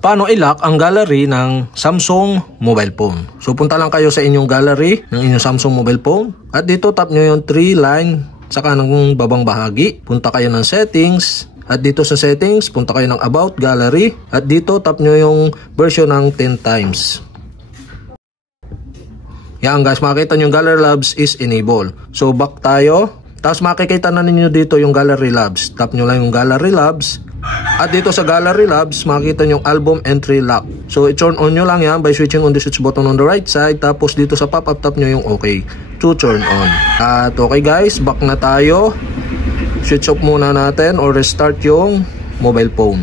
paano i-lock ang gallery ng Samsung mobile phone. So punta lang kayo sa inyong gallery ng inyong Samsung mobile phone at dito tap nyo yung 3 line sa kanang babang bahagi. Punta kayo ng settings at dito sa settings punta kayo ng about gallery at dito tap nyo yung version ng 10 times. Yan guys, makikita nyo yung Gallery Labs is enable. So back tayo. Tapos makikita na ninyo dito yung Gallery Labs. Tap nyo lang yung Gallery Labs. At dito sa Gallery Labs, makikita nyo yung Album Entry Lock. So i-turn on nyo lang yan by switching on the switch button on the right side. Tapos dito sa pop-up, tap nyo yung OK to turn on. At okay guys, back na tayo. Switch off muna natin or restart yung mobile phone.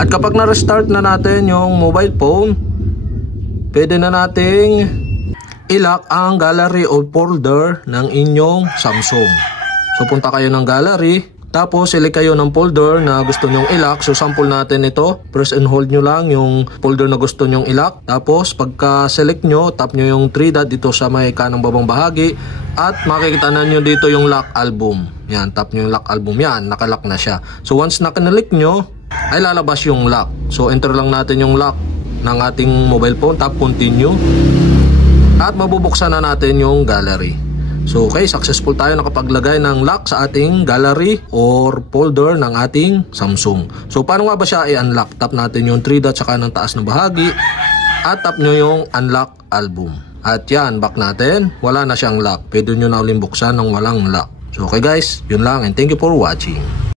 At kapag na-restart na natin yung mobile phone, pwede na nating i-lock ang gallery o folder ng inyong Samsung. So punta kayo ng gallery, tapos select kayo ng folder na gusto nyong i-lock. So sample natin ito, press and hold nyo lang yung folder na gusto nyong i-lock. Tapos pagka select nyo, tap nyo yung 3 dot dito sa may kanang babang bahagi. At makikita na nyo dito yung lock album. Yan, tap nyo yung lock album. Yan, nakalock na siya. So once na kinalik nyo, ay lalabas yung lock. So enter lang natin yung lock ng ating mobile phone, tap continue. At mabubuksan na natin yung gallery. So okay, successful tayo nakapaglagay ng lock sa ating gallery or folder ng ating Samsung. So paano nga ba siya i-unlock? Tap natin yung 3 dot sa kanang taas na bahagi at tap nyo yung unlock album. At yan, back natin, wala na siyang lock. Pwede nyo na uling buksan ng walang lock. So okay guys, yun lang and thank you for watching.